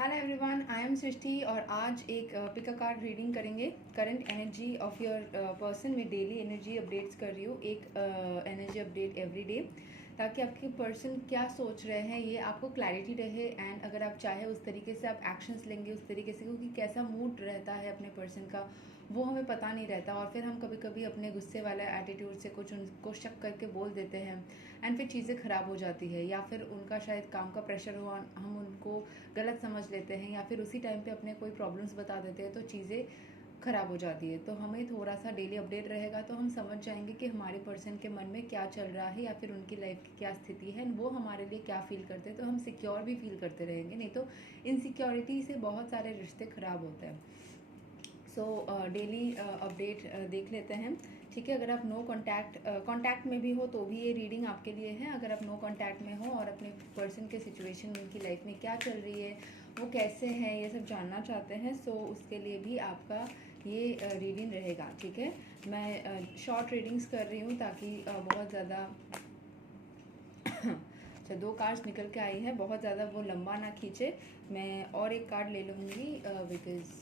Hello everyone, I am सृष्टि और आज एक पिक अ कार्ड रीडिंग करेंगे। Current energy of your person में डेली एनर्जी अपडेट्स कर रही हूँ, एक एनर्जी अपडेट एवरी डे, ताकि आपके पर्सन क्या सोच रहे हैं ये आपको क्लैरिटी रहे। एंड अगर आप चाहे उस तरीके से आप एक्शंस लेंगे उस तरीके से, क्योंकि कैसा मूड रहता है अपने पर्सन का वो हमें पता नहीं रहता, और फिर हम कभी कभी अपने गुस्से वाले एटीट्यूड से कुछ उनको शक करके बोल देते हैं एंड फिर चीज़ें ख़राब हो जाती है, या फिर उनका शायद काम का प्रेशर हो, हम उनको गलत समझ लेते हैं, या फिर उसी टाइम पे अपने कोई प्रॉब्लम्स बता देते हैं तो चीज़ें ख़राब हो जाती है। तो हमें थोड़ा सा डेली अपडेट रहेगा तो हम समझ जाएंगे कि हमारे पर्सन के मन में क्या चल रहा है, या फिर उनकी लाइफ की क्या स्थिति है, वो हमारे लिए क्या फील करते हैं। तो हम सिक्योर भी फील करते रहेंगे, नहीं तो इनसिक्योरिटी से बहुत सारे रिश्ते ख़राब होते हैं। सो डेली अपडेट देख लेते हैं, ठीक है। अगर आप नो कांटेक्ट में भी हो तो भी ये रीडिंग आपके लिए है। अगर आप नो कांटेक्ट में हो और अपने पर्सन के सिचुएशन, उनकी लाइफ में क्या चल रही है, वो कैसे हैं, ये सब जानना चाहते हैं, सो उसके लिए भी आपका ये रीडिंग रहेगा, ठीक है। मैं शॉर्ट रीडिंग्स कर रही हूँ ताकि बहुत ज़्यादा अच्छा, 2 कार्ड्स निकल के आई है, बहुत ज़्यादा वो लंबा ना खींचे। मैं और एक कार्ड ले लूँगी बिकॉज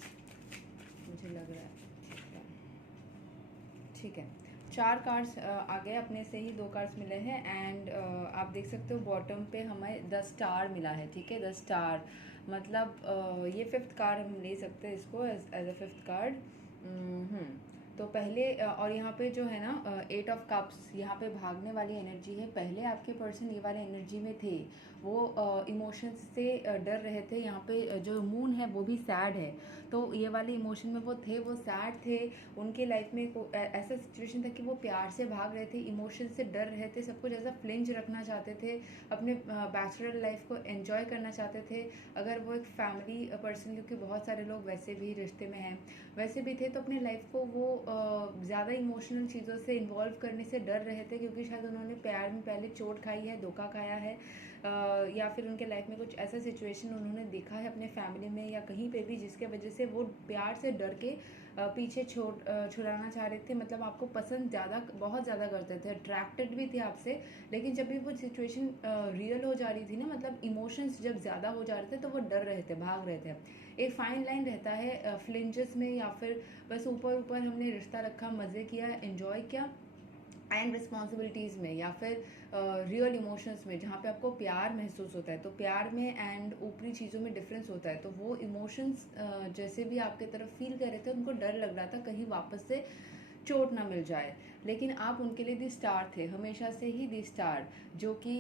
मुझे लग रहा है ठीक है। 4 कार्ड्स आ गए, अपने से ही 2 कार्ड्स मिले हैं। एंड आप देख सकते हो बॉटम पे हमें 10 स्टार मिला है, ठीक है। 10 स्टार मतलब ये 5th कार्ड हम ले सकते हैं इसको एज अ 5th कार्ड। तो पहले और यहाँ पे जो है ना 8 ऑफ कप्स, यहाँ पे भागने वाली एनर्जी है। पहले आपके पर्सन ये वाले एनर्जी में थे, वो इमोशंस से डर रहे थे। यहाँ पे जो मून है वो भी सैड है, तो ये वाले इमोशन में वो थे, वो सैड थे। उनके लाइफ में ऐसा सिचुएशन था कि वो प्यार से भाग रहे थे, इमोशन से डर रहे थे, सब कुछ ऐसा फ्लिंज रखना चाहते थे, अपने बैचलर लाइफ को एंजॉय करना चाहते थे। अगर वो एक फैमिली पर्सन, क्योंकि बहुत सारे लोग वैसे भी रिश्ते में हैं, वैसे भी थे, तो अपने लाइफ को वो ज़्यादा इमोशनल चीज़ों से इन्वॉल्व करने से डर रहे थे, क्योंकि शायद उन्होंने प्यार में पहले चोट खाई है, धोखा खाया है, या फिर उनके लाइफ में कुछ ऐसा सिचुएशन उन्होंने देखा है अपने फैमिली में या कहीं पे भी, जिसके वजह से वो प्यार से डर के पीछे छुड़ाना चाह रहे थे। मतलब आपको पसंद बहुत ज़्यादा करते थे, अट्रैक्टेड भी थे आपसे, लेकिन जब भी वो सिचुएशन रियल हो जा रही थी ना, मतलब इमोशंस जब ज़्यादा हो जा रहे थे, तो वो डर रहे थे, भाग रहे थे। एक फाइन लाइन रहता है फ्लिंजेस में, या फिर बस ऊपर ऊपर हमने रिश्ता रखा, मज़े किया, एंजॉय किया, एंड रिस्पॉन्सिबिलिटीज़ में, या फिर रियल इमोशंस में, जहाँ पे आपको प्यार महसूस होता है। तो प्यार में एंड ऊपरी चीज़ों में डिफरेंस होता है। तो वो इमोशंस जैसे भी आपके तरफ फील कर रहे थे, उनको डर लग रहा था कहीं वापस से चोट ना मिल जाए, लेकिन आप उनके लिए दी स्टार थे, हमेशा से ही दी स्टार, जो कि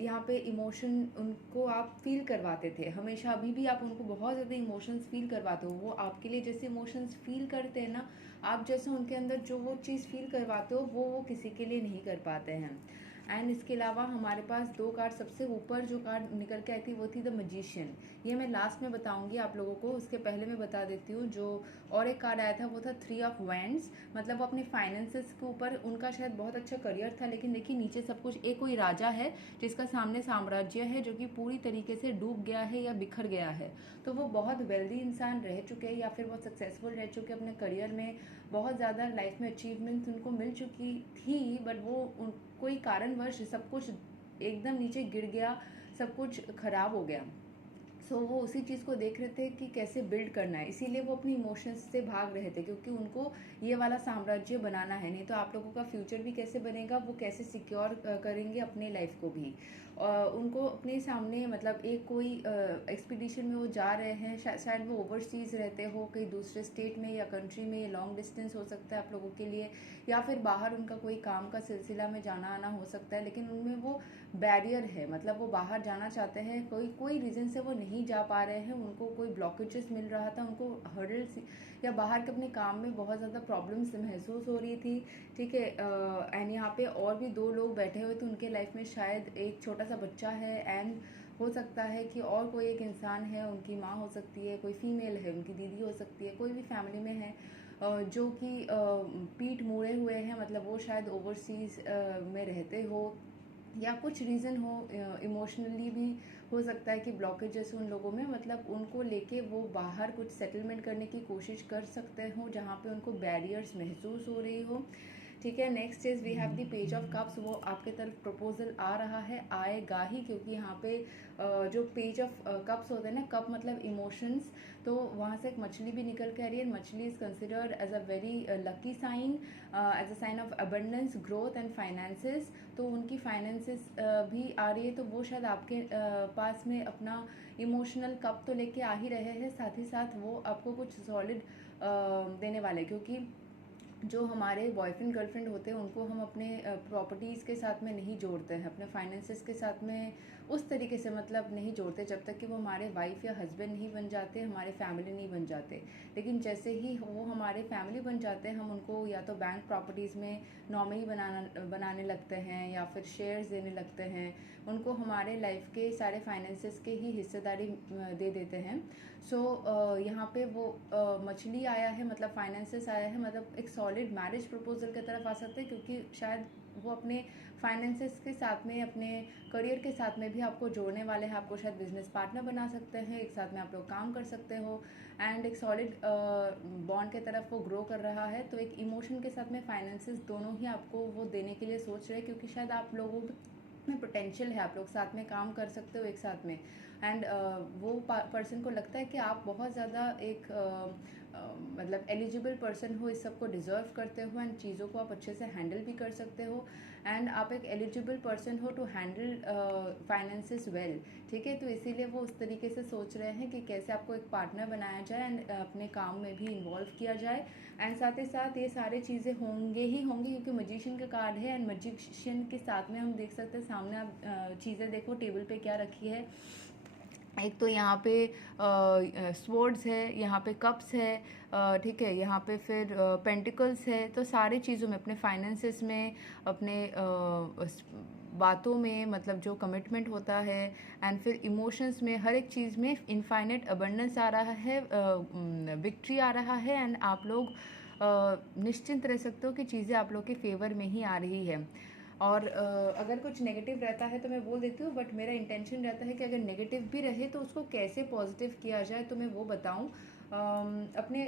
यहाँ पे इमोशन उनको आप फील करवाते थे हमेशा। अभी भी आप उनको बहुत ज़्यादा इमोशंस फील करवाते हो, वो आपके लिए जैसे इमोशंस फील करते हैं ना, आप जैसे उनके अंदर जो वो चीज़ फील करवाते हो वो किसी के लिए नहीं कर पाते हैं। एंड इसके अलावा हमारे पास 2 कार्ड, सबसे ऊपर जो कार्ड निकल के आई थी वो थी द मजिशियन। ये मैं लास्ट में बताऊंगी आप लोगों को, उसके पहले मैं बता देती हूँ। जो और एक कार्ड आया था वो था 3 ऑफ वैंड्स, मतलब वो अपने फाइनेंसेस के ऊपर, उनका शायद बहुत अच्छा करियर था, लेकिन देखिए नीचे सब कुछ, एक कोई राजा है जिसका सामने साम्राज्य है जो कि पूरी तरीके से डूब गया है या बिखर गया है। तो वो बहुत वेल्दी इंसान रह चुके हैं, या फिर बहुत सक्सेसफुल रह चुके अपने करियर में, बहुत ज़्यादा लाइफ में अचीवमेंट्स उनको मिल चुकी थी, बट वो कोई कारणवश सब कुछ एकदम नीचे गिर गया, सब कुछ खराब हो गया। सो वो उसी चीज़ को देख रहे थे कि कैसे बिल्ड करना है, इसीलिए वो अपनी इमोशंस से भाग रहे थे, क्योंकि उनको ये वाला साम्राज्य बनाना है। नहीं तो आप लोगों का फ्यूचर भी कैसे बनेगा, वो कैसे सिक्योर करेंगे अपने लाइफ को भी। उनको अपने सामने, मतलब एक कोई एक्सपीडिशन में वो जा रहे हैं, शायद वो ओवरसीज़ रहते हो, कहीं दूसरे स्टेट में या कंट्री में, ये लॉन्ग डिस्टेंस हो सकता है आप लोगों के लिए, या फिर बाहर उनका कोई काम का सिलसिला में जाना आना हो सकता है, लेकिन उनमें वो बैरियर है, मतलब वो बाहर जाना चाहते हैं, कोई रीज़न से वो नहीं जा पा रहे हैं, उनको कोई ब्लॉकेजेस मिल रहा था, उनको हर्डल्स या बाहर के अपने काम में बहुत ज़्यादा प्रॉब्लम्स महसूस हो रही थी, ठीक है। एंड यहाँ पे और भी 2 लोग बैठे हुए थे, उनके लाइफ में शायद एक छोटा सा बच्चा है, एंड हो सकता है कि और कोई एक इंसान है, उनकी माँ हो सकती है, कोई फीमेल है, उनकी दीदी हो सकती है, कोई भी फैमिली में है जो कि पीठ मोड़े हुए हैं, मतलब वो शायद ओवरसीज़ में रहते हो, या कुछ रीज़न हो, इमोशनली भी हो सकता है कि ब्लॉकेजेस उन लोगों में, मतलब उनको लेके वो बाहर कुछ सेटलमेंट करने की कोशिश कर सकते हो, जहाँ पे उनको बैरियर्स महसूस हो रही हो। ठीक है। Next is we have the page of cups, वो आपके तरफ प्रपोजल आ रहा है, आएगा ही, क्योंकि यहाँ पे जो पेज ऑफ कप्स होते हैं ना, कप मतलब इमोशंस, तो वहाँ से एक मछली भी निकल के आ रही है। मछली is considered as a very lucky sign, as a sign of abundance, growth and finances. तो उनकी फाइनेंसेस भी आ रही है, तो वो शायद आपके पास में अपना इमोशनल कप तो लेके आ ही रहे हैं, साथ ही साथ वो आपको कुछ सॉलिड देने वाले, क्योंकि जो हमारे बॉयफ्रेंड गर्लफ्रेंड होते हैं उनको हम अपने प्रॉपर्टीज़ के साथ में नहीं जोड़ते हैं, अपने फाइनेंसेस के साथ में उस तरीके से मतलब नहीं जोड़ते, जब तक कि वो हमारे वाइफ या हस्बैंड नहीं बन जाते, हमारे फैमिली नहीं बन जाते। लेकिन जैसे ही वो हमारे फैमिली बन जाते हैं, हम उनको या तो बैंक प्रॉपर्टीज़ में नॉमिनी बनाने लगते हैं, या फिर शेयर्स देने लगते हैं, उनको हमारे लाइफ के सारे फाइनेंसेस के ही हिस्सेदारी दे देते हैं। सो यहाँ पे वो मछली आया है, मतलब फाइनेंसेस आया है, मतलब एक सॉलिड मैरिज प्रपोजल की तरफ आ सकते हैं, क्योंकि शायद वो अपने फाइनेंसेस के साथ में, अपने करियर के साथ में भी आपको जोड़ने वाले हैं, आपको शायद बिजनेस पार्टनर बना सकते हैं, एक साथ में आप लोग काम कर सकते हो, एंड एक सॉलिड बॉन्ड के तरफ वो ग्रो कर रहा है। तो एक इमोशन के साथ में फाइनेंसेस दोनों ही आपको वो देने के लिए सोच रहे हैं, क्योंकि शायद आप लोगों में पोटेंशियल है, आप लोग साथ में काम कर सकते हो एक साथ में, एंड वो पर्सन को लगता है कि आप बहुत ज़्यादा एक मतलब एलिजिबल पर्सन हो, इस सब को डिज़र्व करते हो, एंड चीज़ों को आप अच्छे से हैंडल भी कर सकते हो, एंड आप एक एलिजिबल पर्सन हो टू हैंडल फाइनेंसेस वेल। ठीक है, तो इसीलिए वो उस तरीके से सोच रहे हैं कि कैसे आपको एक पार्टनर बनाया जाए, एंड अपने काम में भी इन्वॉल्व किया जाए, एंड साथ ही साथ ये सारी चीज़ें होंगे ही होंगी, क्योंकि मजिशियन का कार्ड है, एंड मजिशियन के साथ में हम देख सकते हैं, सामने आप चीज़ें देखो टेबल पे क्या रखी है। एक तो यहाँ पे स्वर्ड्स है, यहाँ पे कप्स है, ठीक है, यहाँ पे फिर पेंटिकल्स है। तो सारी चीज़ों में, अपने फाइनेंसेस में, अपने बातों में, मतलब जो कमिटमेंट होता है, एंड फिर इमोशंस में, हर एक चीज़ में इनफाइनेट अबंडेंस आ रहा है, विक्ट्री आ रहा है, एंड आप लोग निश्चिंत रह सकते हो कि चीज़ें आप लोग के फेवर में ही आ रही है। और अगर कुछ नेगेटिव रहता है तो मैं बोल देती हूँ, बट मेरा इंटेंशन रहता है कि अगर नेगेटिव भी रहे तो उसको कैसे पॉजिटिव किया जाए, तो मैं वो बताऊँ। अपने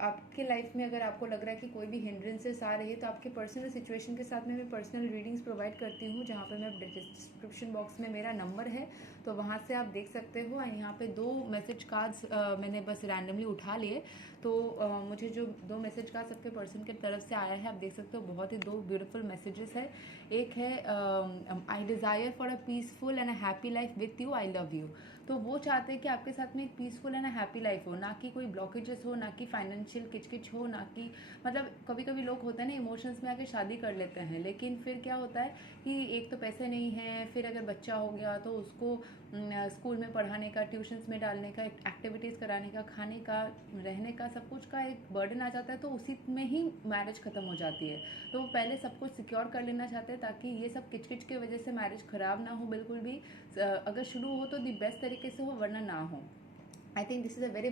आपके लाइफ में अगर आपको लग रहा है कि कोई भी हिंड्रेंसेस आ रही है, तो आपके पर्सनल सिचुएशन के साथ में मैं पर्सनल रीडिंग्स प्रोवाइड करती हूँ, जहाँ पे मैं डिस्क्रिप्शन बॉक्स में मेरा नंबर है, तो वहाँ से आप देख सकते हो। और यहाँ पे 2 मैसेज कार्ड्स मैंने बस रैंडमली उठा लिए, तो मुझे जो 2 मैसेज कार्ड सबके पर्सन के तरफ से आया है, आप देख सकते हो, बहुत ही 2 ब्यूटीफुल मैसेजेस है। एक है I desire for a peaceful and a happy life with you, I love you. तो वो चाहते हैं कि आपके साथ में एक पीसफुल एंड हैप्पी लाइफ हो, ना कि कोई ब्लॉकेजेस हो, ना कि फाइनेंशियल किचकिच हो, ना कि मतलब कभी कभी लोग होते हैं ना, इमोशंस में आके शादी कर लेते हैं, लेकिन फिर क्या होता है कि एक तो पैसे नहीं हैं, फिर अगर बच्चा हो गया तो उसको स्कूल में पढ़ाने का, ट्यूशन्स में डालने का, एक्टिविटीज़ कराने का, खाने का, रहने का, सब कुछ का एक बर्डन आ जाता है, तो उसी में ही मैरिज ख़त्म हो जाती है। तो वो पहले सब कुछ सिक्योर कर लेना चाहते हैं, ताकि ये सब किचकिच की वजह से मैरिज ख़राब ना हो बिल्कुल भी। अगर शुरू हो तो दी बेस्ट तरीके से हो, वरना ना हो। I think this is a very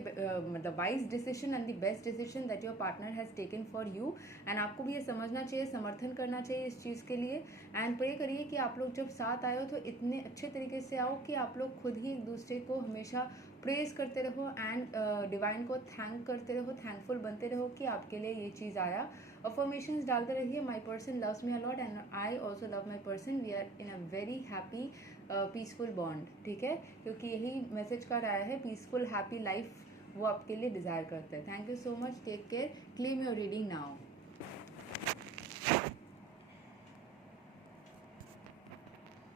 the wise decision and the best decision that your partner has taken for you, and आपको भी ये समझना चाहिए, समर्थन करना चाहिए इस चीज़ के लिए, एंड प्रे करिए कि आप लोग जब साथ आए हो तो इतने अच्छे तरीके से आओ कि आप लोग खुद ही एक दूसरे को हमेशा प्रेज करते रहो, एंड डिवाइन को थैंक करते रहो, थैंकफुल बनते रहो कि आपके लिए ये चीज़ आया। अफर्मेशंस डालते रहिए, my person loves me a lot and I also love my person, we are in a very happy peaceful bond. ठीक है, क्योंकि यही मैसेज का आया है, पीसफुल हैप्पी लाइफ वो आपके लिए डिज़ायर करते हैं। Thank you so much, take care, claim your reading now.